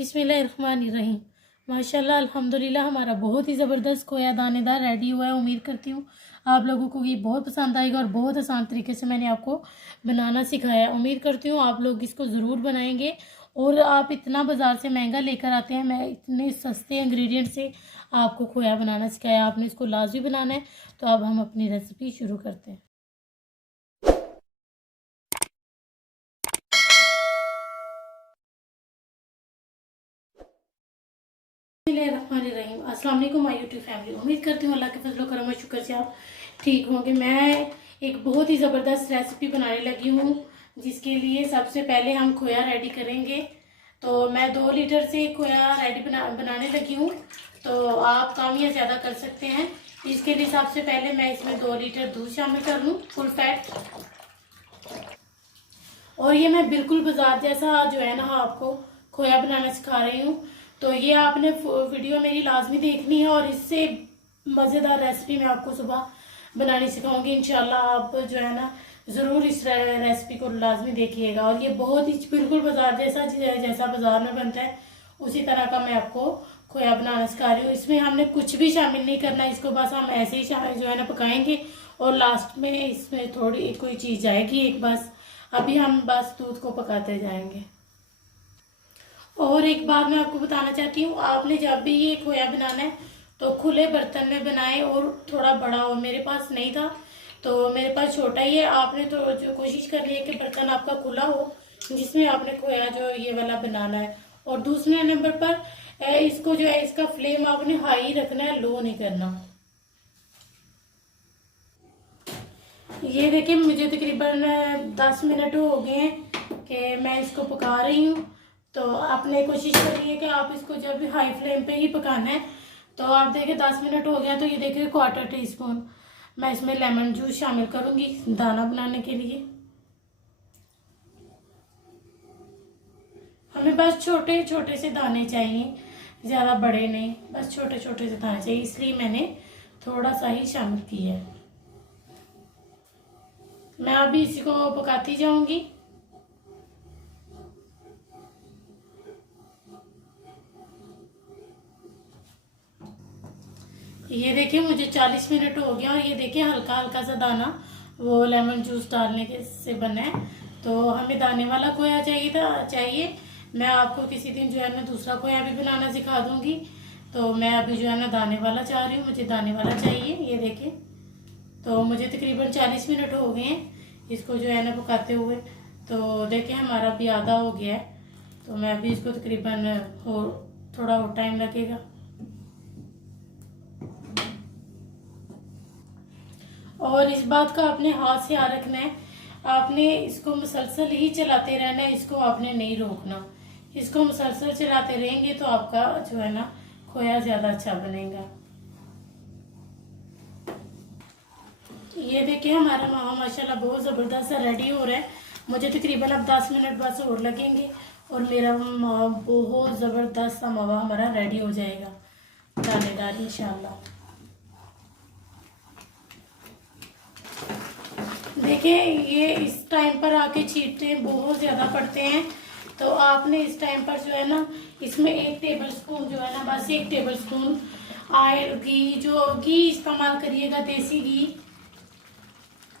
बिस्मिल्लाहिर्रहमानिर्रहीम। माशाल्लाह अल्हम्दुलिल्लाह हमारा बहुत ही ज़बरदस्त खोया दानेदार रेडी हुआ है। उम्मीद करती हूँ आप लोगों को ये बहुत पसंद आएगा और बहुत आसान तरीके से मैंने आपको बनाना सिखाया है। उम्मीद करती हूँ आप लोग इसको ज़रूर बनाएंगे। और आप इतना बाज़ार से महंगा लेकर आते हैं, मैं इतने सस्ते इंग्रेडिएंट से आपको खोया बनाना सिखाया, आपने इसको लाजमी बनाना है। तो अब हम अपनी रेसिपी शुरू करते हैं। बिस्मिल्लाहिर्रहमानिर्रहीम। अस्सलाम वालेकुम माय यूट्यूब फैमिली। उम्मीद करती हूँ अल्लाह के फजल करम और शुक्र से आप ठीक होंगे। मैं एक बहुत ही ज़बरदस्त रेसिपी बनाने लगी हूँ, जिसके लिए सबसे पहले हम खोया रेडी करेंगे। तो मैं 2 लीटर से खोया रेडी बनाने लगी हूँ। तो आप कम या ज़्यादा कर सकते हैं। इसके लिए सबसे पहले मैं इसमें 2 लीटर दूध शामिल कर लूँ, फुल फैट। और ये मैं बिल्कुल बाजार जैसा जो है ना आपको खोया बनाना सिखा रही हूँ। तो ये आपने वीडियो मेरी लाजमी देखनी है और इससे मज़ेदार रेसिपी मैं आपको सुबह बनानी सिखाऊंगी इंशाल्लाह। आप जो है ना ज़रूर इस रेसिपी को लाजमी देखिएगा। और ये बहुत ही बिल्कुल बाजार जैसा बाजार में बनता है उसी तरह का मैं आपको खोया बनाना सिखा रही हूँ। इसमें हमने कुछ भी शामिल नहीं करना, इसको बस हम ऐसे ही जो है ना पकाएंगे और लास्ट में इसमें थोड़ी कोई चीज़ जाएगी एक, बस अभी हम बस दूध को पकाते जाएंगे। और एक बात मैं आपको बताना चाहती हूँ, आपने जब भी ये खोया बनाना है तो खुले बर्तन में बनाएं और थोड़ा बड़ा हो। मेरे पास नहीं था तो मेरे पास छोटा ही है। आपने तो जो कोशिश करनी है कि बर्तन आपका खुला हो जिसमें आपने खोया जो ये वाला बनाना है। और दूसरे नंबर पर इसको जो है इसका फ्लेम आपने हाई रखना है, लो नहीं करना। ये देखिए मुझे तकरीबन 10 मिनट हो गए हैं कि मैं इसको पका रही हूँ। तो आपने कोशिश करी है कि आप इसको जब भी हाई फ्लेम पे ही पकाना है। तो आप देखिए 10 मिनट हो गया। तो ये देखिए 1/4 टीस्पून मैं इसमें लेमन जूस शामिल करूँगी दाना बनाने के लिए। हमें बस छोटे छोटे से दाने चाहिए, ज़्यादा बड़े नहीं, बस छोटे छोटे से दाने चाहिए, इसलिए मैंने थोड़ा सा ही शामिल किया है। मैं अभी इसी को पकाती जाऊंगी। ये देखिए मुझे 40 मिनट हो गया और ये देखिए हल्का हल्का सा दाना वो लेमन जूस डालने के से बना है। तो हमें दाने वाला खोया चाहिए। मैं आपको किसी दिन जो है ना दूसरा खोया भी बनाना सिखा दूंगी। तो मैं अभी जो है ना दाने वाला चाह रही हूँ, मुझे दाने वाला चाहिए। ये देखिए तो मुझे तकरीबन 40 मिनट हो गए हैं इसको जो है ना पकाते हुए। तो देखिए हमारा भी आधा हो गया है। तो मैं अभी इसको तकरीबन थोड़ा और टाइम लगेगा। और इस बात का अपने हाथ से याद रखना है, आपने इसको मुसलसल ही चलाते रहना है, इसको आपने नहीं रोकना। इसको मुसलसल चलाते रहेंगे तो आपका जो है ना खोया ज़्यादा अच्छा बनेगा। ये देखिए हमारा मावा माशाल्लाह बहुत ज़बरदस्त रेडी हो रहा है। मुझे तकरीबन अब 10 मिनट बस और लगेंगे और मेरा मावा बहुत ज़बरदस्त सा मावा हमारा रेडी हो जाएगा दानेदार इंशाल्लाह। देखिए ये इस टाइम पर आके छींटे बहुत ज़्यादा पड़ते हैं। तो आपने इस टाइम पर जो है ना इसमें 1 टेबल स्पून जो है ना बस 1 टेबल स्पून ऑयल घी इस्तेमाल करिएगा, देसी घी,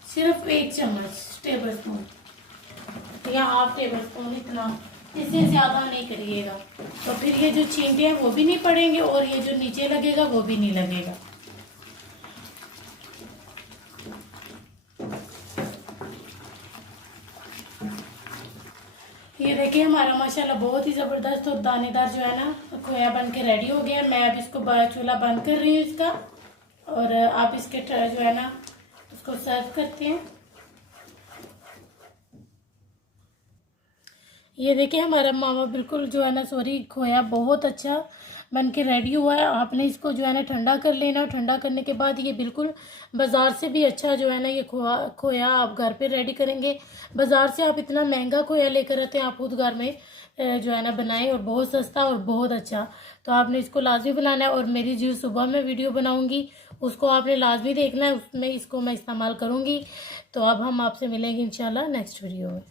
सिर्फ 1 चम्मच टेबल स्पून या हाफ टेबल स्पून, इतना, इससे ज़्यादा नहीं करिएगा। तो फिर ये जो छींटे हैं वो भी नहीं पड़ेंगे और ये जो नीचे लगेगा वो भी नहीं लगेगा। ये देखिए हमारा माशाल्लाह बहुत ही ज़बरदस्त और दानेदार जो है ना खोया बन के रेडी हो गया। मैं अब इसको चूल्हा बंद कर रही हूँ इसका। और आप इसके जो है ना उसको सर्व करते हैं। ये देखिए हमारा मावा बिल्कुल जो है ना खोया बहुत अच्छा बन के रेडी हुआ है। आपने इसको जो है ना ठंडा कर लेना। ठंडा करने के बाद ये बिल्कुल बाज़ार से भी अच्छा जो है ना ये खोया आप घर पे रेडी करेंगे। बाज़ार से आप इतना महंगा खोया लेकर आते हैं, आप खुद घर में जो है ना बनाएं, और बहुत सस्ता और बहुत अच्छा। तो आपने इसको लाजमी बनाना है। और मेरी जो सुबह में वीडियो बनाऊंगी उसको आपने लाजमी देखना है, उसमें इसको मैं इस्तेमाल करूँगी। तो अब हम आपसे मिलेंगे इंशाल्लाह नेक्स्ट वीडियो में।